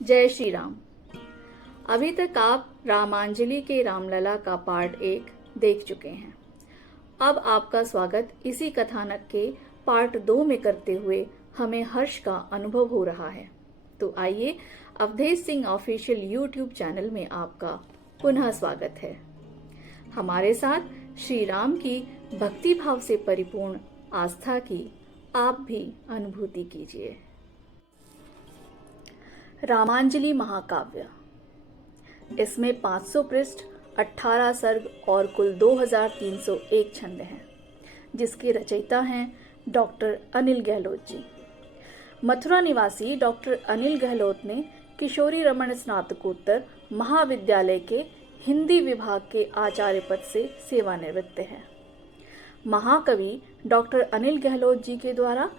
जय श्री राम। अभी तक आप रामांजलि के रामलला का पार्ट 1 देख चुके हैं। अब आपका स्वागत इसी कथानक के पार्ट 2 में करते हुए हमें हर्ष का अनुभव हो रहा है। तो आइए, Awadhesh Singh official YouTube channel में आपका पुनः स्वागत है। हमारे साथ श्री राम की भक्ति भाव से परिपूर्ण आस्था की आप भी अनुभूति कीजिए। रामांजलि महाकाव्य। इसमें 500 पृष्ठ, 18 सर्ग और कुल 2301 छंद हैं, जिसके रचयिता हैं डॉक्टर अनिल गहलोत जी। मथुरा निवासी डॉक्टर अनिल गहलोत ने किशोरी रमन स्नातकोत्तर महाविद्यालय के हिंदी विभाग के आचार्य पद से सेवानिवृत्त हैं। महाकवि डॉक्टर अनिल गहलोत जी के द्वारा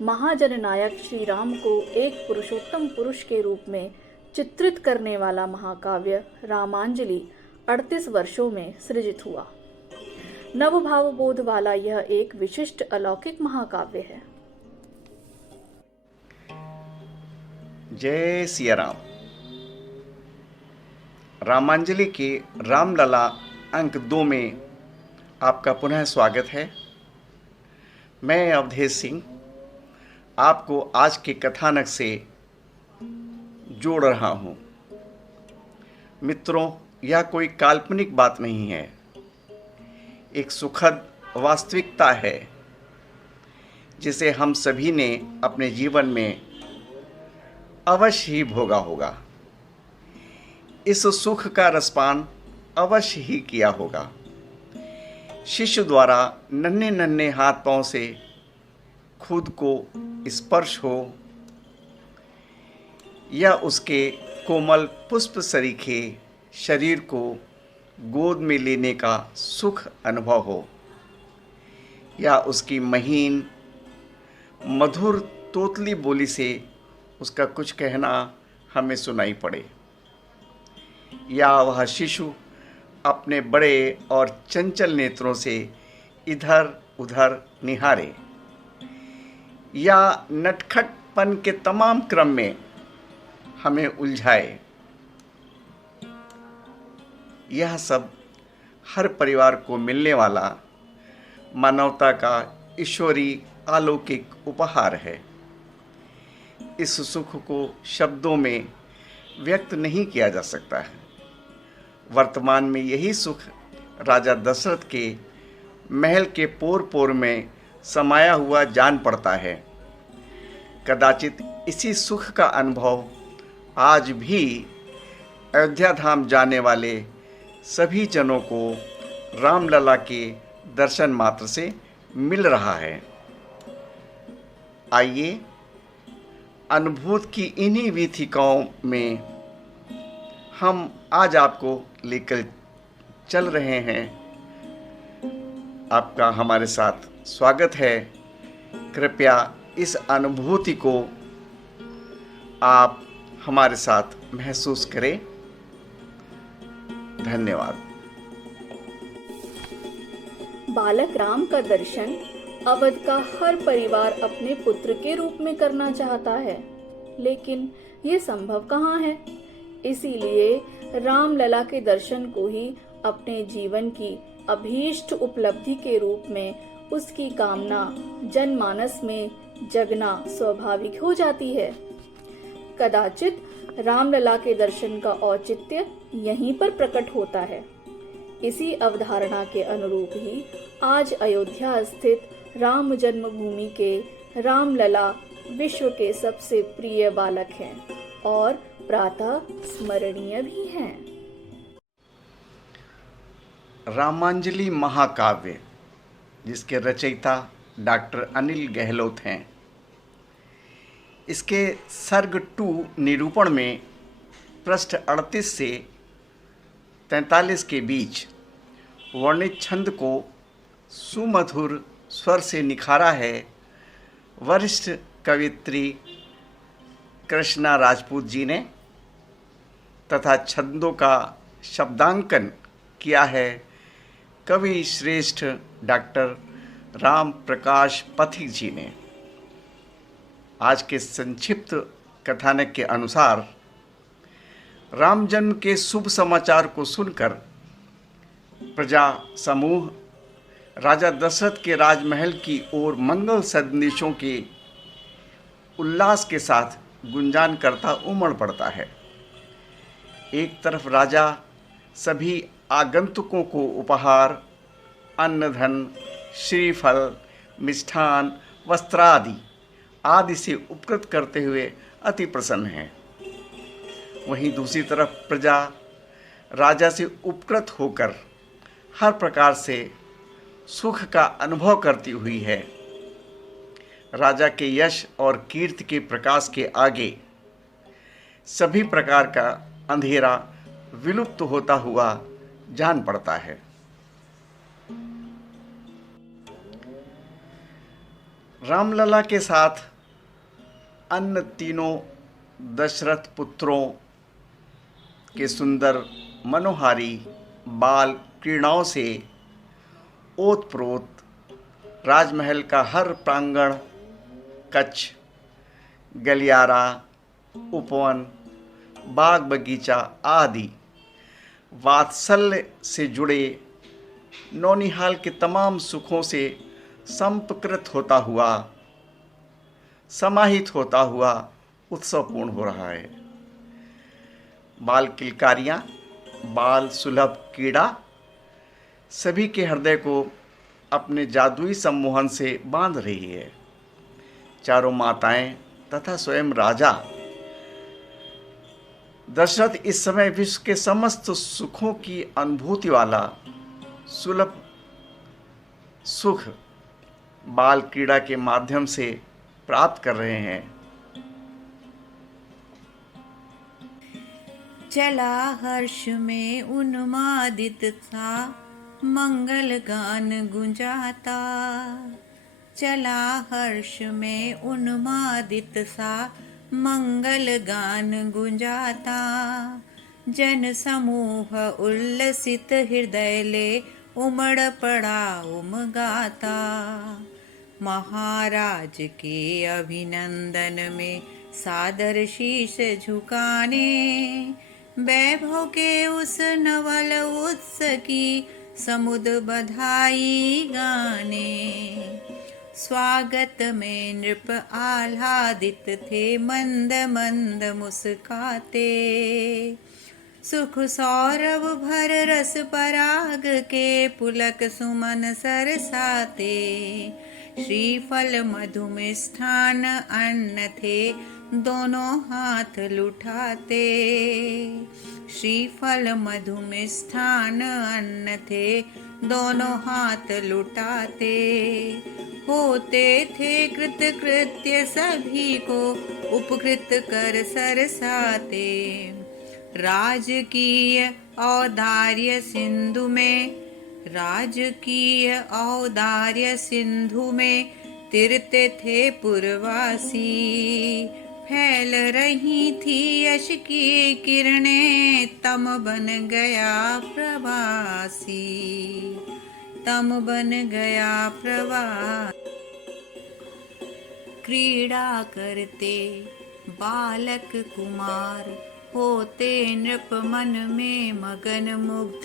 महाजननायक श्री राम को एक पुरुषोत्तम पुरुष के रूप में चित्रित करने वाला महाकाव्य रामांजलि 38 वर्षों में सृजित हुआ। नवभाव बोध वाला यह एक विशिष्ट अलौकिक महाकाव्य है। जय सिया राम। रामांजलि के रामलला अंक 2 में आपका पुनः स्वागत है। मैं अवधेश सिंह आपको आज के कथानक से जोड़ रहा हूँ। मित्रों, यह कोई काल्पनिक बात नहीं है, एक सुखद वास्तविकता है जिसे हम सभी ने अपने जीवन में अवश्य ही भोगा होगा। इस सुख का रसपान अवश्य ही किया होगा। शिष्य द्वारा नन्हे नन्हे हाथ पांव से खुद को स्पर्श हो या उसके कोमल पुष्प सरीखे शरीर को गोद में लेने का सुख अनुभव हो या उसकी महीन मधुर तोतली बोली से उसका कुछ कहना हमें सुनाई पड़े, या वह शिशु अपने बड़े और चंचल नेत्रों से इधर उधर निहारे, या नटखटपन के तमाम क्रम में हमें उलझाए। यह सब हर परिवार को मिलने वाला मानवता का ईश्वरीय अलौकिक उपहार है। इस सुख को शब्दों में व्यक्त नहीं किया जा सकता है। वर्तमान में यही सुख राजा दशरथ के महल के पोर पोर में समाया हुआ जान पड़ता है। कदाचित इसी सुख का अनुभव आज भी अयोध्या धाम जाने वाले सभी जनों को रामलला के दर्शन मात्र से मिल रहा है। आइए, अनुभूत की इन्हीं वीथिकाओं में हम आज आपको लेकर चल रहे हैं। आपका हमारे साथ स्वागत है। कृपया इस अनुभूति को आप हमारे साथ महसूस करें। धन्यवाद। बालक राम का दर्शन अवध का हर परिवार अपने पुत्र के रूप में करना चाहता है, लेकिन ये संभव कहाँ है। इसीलिए रामलला के दर्शन को ही अपने जीवन की अभीष्ट उपलब्धि के रूप में उसकी कामना जनमानस में जगना स्वाभाविक हो जाती है। कदाचित रामलला के दर्शन का औचित्य यहीं पर प्रकट होता है। इसी अवधारणा के अनुरूप ही आज अयोध्या स्थित राम जन्मभूमि के रामलला विश्व के सबसे प्रिय बालक हैं और प्रातः स्मरणीय भी हैं। रामांजलि महाकाव्य, जिसके रचयिता डॉक्टर अनिल गहलोत हैं, इसके सर्ग 2 निरूपण में पृष्ठ 38 से 43 के बीच वर्णित छंद को सुमधुर स्वर से निखारा है वरिष्ठ कवित्री कृष्णा राजपूत जी ने, तथा छंदों का शब्दांकन किया है कवि श्रेष्ठ डॉक्टर राम प्रकाश पथिक जी ने। आज के संक्षिप्त कथानक के अनुसार राम जन्म के शुभ समाचार को सुनकर प्रजा समूह राजा दशरथ के राजमहल की ओर मंगल संदेशों के उल्लास के साथ गुंजान करता उमड़ पड़ता है। एक तरफ राजा सभी आगंतुकों को उपहार, अन्न धन, श्रीफल, मिष्ठान, वस्त्रादि आदि से उपकृत करते हुए अति प्रसन्न हैं। वहीं दूसरी तरफ प्रजा राजा से उपकृत होकर हर प्रकार से सुख का अनुभव करती हुई है। राजा के यश और कीर्ति के प्रकाश के आगे सभी प्रकार का अंधेरा विलुप्त होता हुआ जान पड़ता है। रामलला के साथ अन्य तीनों दशरथ पुत्रों के सुंदर मनोहारी बाल क्रीड़ाओं से ओतप्रोत राजमहल का हर प्रांगण, कच्छ, गलियारा, उपवन, बाग बगीचा आदि वात्सल्य से जुड़े नौनिहाल के तमाम सुखों से संपकृत होता हुआ, समाहित होता हुआ उत्सवपूर्ण हो रहा है। बाल किलकारियाँ, बाल सुलभ क्रीड़ा सभी के हृदय को अपने जादुई सम्मोहन से बांध रही है। चारों माताएं तथा स्वयं राजा दशरथ इस समय विश्व के समस्त सुखों की अनुभूति वाला सुलभ सुख बाल क्रीड़ा के माध्यम से प्राप्त कर रहे हैं। चला हर्ष में उन्मादित था, मंगल गान गुंजाता। चला हर्ष में उन्मादित सा, मंगल गान गुंजाता। जन समूह उल्लसित हृदय ले, उमड़ पड़ा उमगाता। महाराज के अभिनंदन में सादर शीश झुकाने, वैभव के उस नवल उत्स की समुद बधाई गाने। स्वागत में नृप आह्लादित थे, मंद मंद मुस्काते। सुख सौरभ भर रस पराग के, पुलक सुमन सरसाते। श्रीफल मधु मिष्ठान अन्न थे, दोनों हाथ लुटाते। श्रीफल मधु मिष्ठान अन्न थे, दोनों हाथ लुटाते। होते थे कृतकृत्य सभी को, उपकृत कर सरसाते। राजकीय औदार्य सिंधु में, राजकीय औदार्य सिंधु में तिरते थे पुरवासी। फैल रही थी यश की किरणें, तम बन गया प्रवासी। तम बन गया प्रवासी। क्रीड़ा करते बालक कुमार, होते नृप मन में मगन मुग्ध।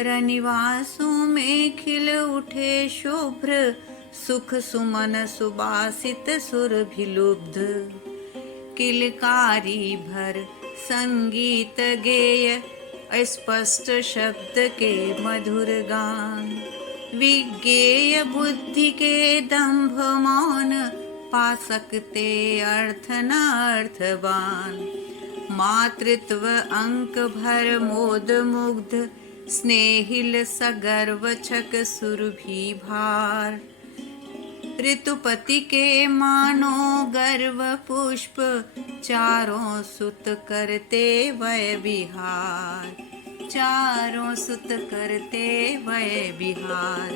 रनिवासों में खिल उठे शुभ्र, सुख सुमन सुबासित सुरभिलुब्ध। किलकारी भर संगीत गेय, स्पष्ट शब्द के मधुर गान। विज्ञेय बुद्धि के दंभ मौन, पा सकते अर्थ न अर्थवान। मातृत्व अंक भर मोद मुग्ध, स्नेहिल सगर्व छक सुरभि भार। ऋतुपति के मानो गर्व पुष्प, चारों सुत करते वय विहार। चारों सुत करते वय विहार।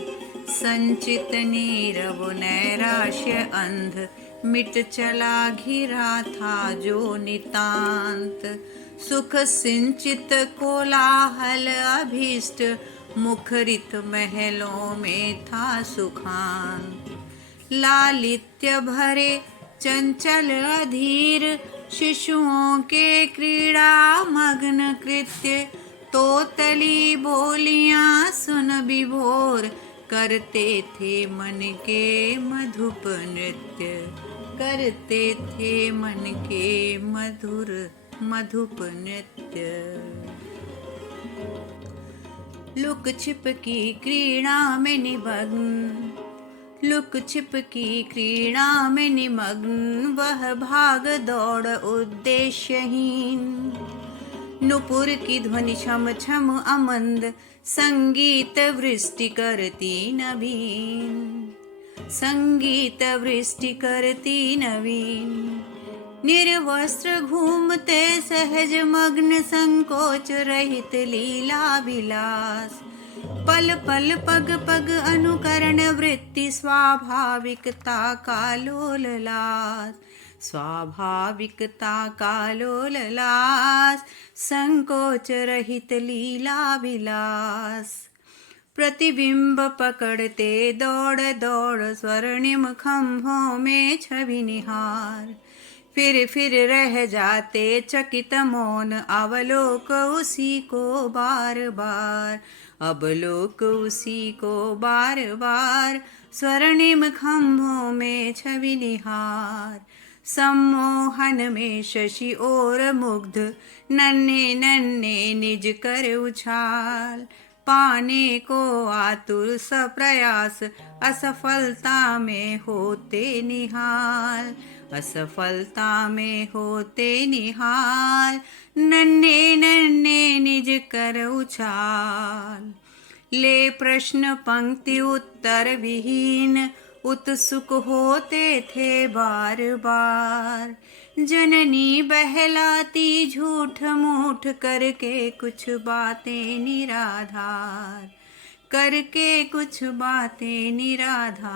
संचित नीरव नैराश्य अंध, मिट चला घिरा था जो नितांत। सुख सिंचित कोलाहल अभीष्ट, मुखरित महलों में था सुखान। लालित्य भरे चंचल अधीर, शिशुओं के क्रीड़ा मग्न कृत्य। तोतली बोलियां सुन विभोर, करते थे मन के मधुप नृत्य। करते थे मन के मधुप नृत्य। लुक छिप की क्रीड़ा में निमग्न, लुक छिप की क्रीड़ा में निमग्न, वह भाग दौड़ उद्देश्यहीन। नुपुर की ध्वनि छम छम अमंद, संगीत वृष्टि करती नवीन। संगीत वृष्टि करती नवीन। निर्वस्त्र घूमते सहज मग्न, संकोच रहित लीला विलास। पल पल पग पग अनुकरण वृत्ति, स्वाभाविकता का लोललास। स्वाभाविकता का लोललास, संकोच रहित लीला विलास। प्रतिबिंब पकड़ते दौड़ दौड़, स्वर्णिम खंभों में छवि निहार। फिर रह जाते चकित मौन, अवलोक उसी को बार बार। अवलोक उसी को बार बार, स्वर्णिम खंभों में छवि निहार। सम्मोहन में शशि और मुग्ध, नन्हे नन्हे निज कर उछाल। पाने को आतुर सप्रयास, असफलता में होते निहाल। असफलता में होते निहाल, नन्हे नन्हे निज कर उछाल। ले प्रश्न पंक्ति उत्तर विहीन, उत्सुक होते थे बार बार। जननी बहलाती झूठ मूठ, करके कुछ बातें निराधार। करके कुछ बातें निराधार।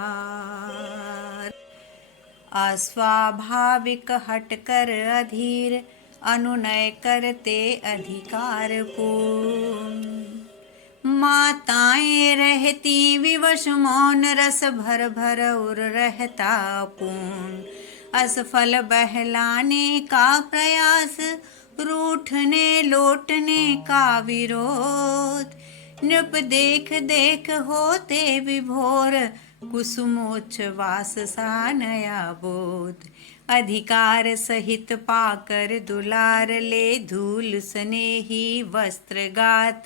अस्वाभाविक हटकर अधीर, अनुनय करते अधिकार पूर्ण। माताएं रहती विवश मौन, रस भर भर और रहता पूर्ण। असफल बहलाने का प्रयास, रूठने लौटने का विरोध। नृप देख देख होते विभोर, कुसुमोच्छ्वास सा नया बोध। अधिकार सहित पाकर दुलार ले, धूल स्नेही वस्त्र गात।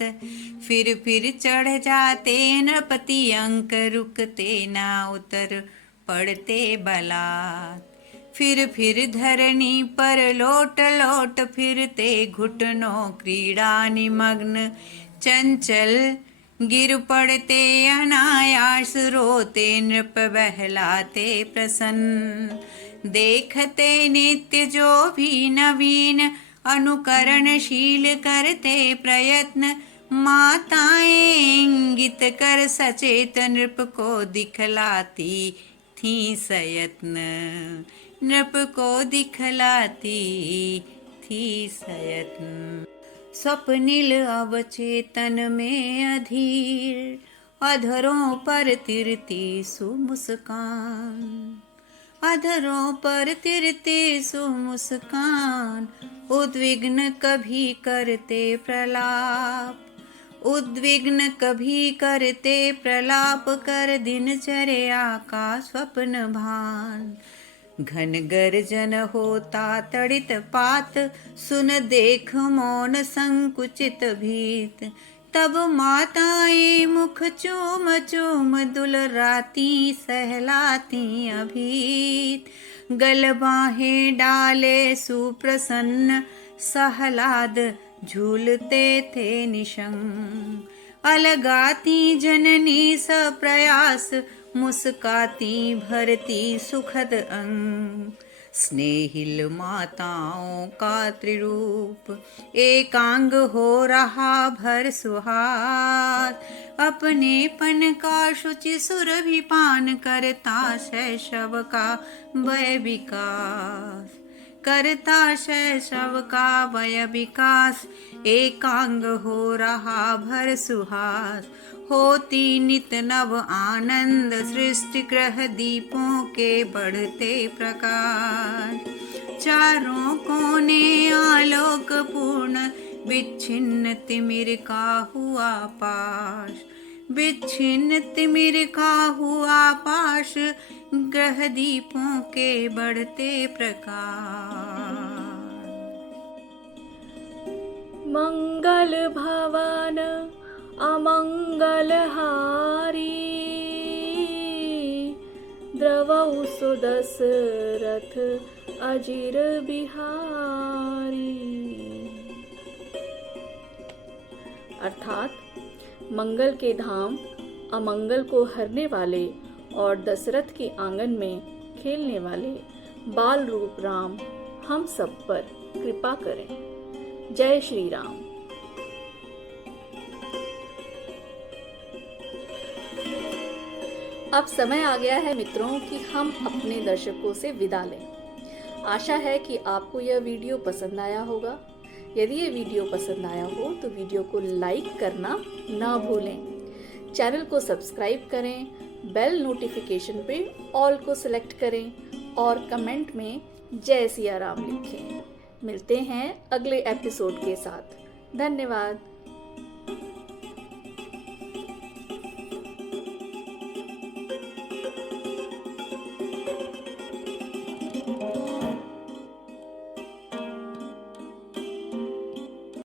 फिर चढ़ जाते नृपति अंक, रुकते ना उतर पड़ते बलात्। फिर धरणी पर लौट लौट फिरते, घुटनों क्रीड़ा निमग्न चंचल। गिर पड़ते अनायास, रोते नृप बहलाते प्रसन्न। देखते नित्य जो भी नवीन, अनुकरणशील करते प्रयत्न। माताएं इंगित कर सचेत, नृप को दिखलाती थी सयत्न। नृप को दिखलाती थी सयत्न। स्वप्निल अवचेतन में अधीर, अधरों पर तिरती सुमुस्कान। अधरों पर तिरती सुमुस्कान, उद्विग्न कभी करते प्रलाप। उद्विग्न कभी करते प्रलाप, कर दिनचर्या का स्वप्न भान। घन गर्जन होता तड़ित पात, सुन देख मौन संकुचित भीत। तब माताएं मुख चूम चूम दुलराती, सहलाती अभीत। गल बाहें डाले सुप्रसन्न, सहलाद झूलते थे निशंग। अलगाती जननी सप्रयास, मुस्काती भरती सुखद अंग। स्नेहिल माताओं का त्रिरूप, एकांग हो रहा भर सुहास, अपनेपन का शुचि सुरभिपान, करता शैशव का वय विकास, करता शैशव का वय विकास, एकांग हो रहा भर सुहास, होती नित नव आनंद सृष्टि, ग्रह दीपों के बढ़ते प्रकाश, चारों कोने आलोक पूर्ण, विच्छिन्न तिमिर का हुआ पाश, विच्छिन्न तिमिर का हुआ पाश, ग्रह दीपों के बढ़ते प्रकाश। मंगल भवन अमंगल हारी, द्रवौ सुदशरथ अजिर बिहारी। अर्थात मंगल के धाम, अमंगल को हरने वाले और दशरथ के आंगन में खेलने वाले बाल रूप राम हम सब पर कृपा करें। जय श्री राम। अब समय आ गया है मित्रों कि हम अपने दर्शकों से विदा लें। आशा है कि आपको यह वीडियो पसंद आया होगा। यदि ये वीडियो पसंद आया हो तो वीडियो को लाइक करना ना भूलें। चैनल को सब्सक्राइब करें, बेल नोटिफिकेशन पे ऑल को सिलेक्ट करें और कमेंट में जय सिया राम लिखें। मिलते हैं अगले एपिसोड के साथ। धन्यवाद।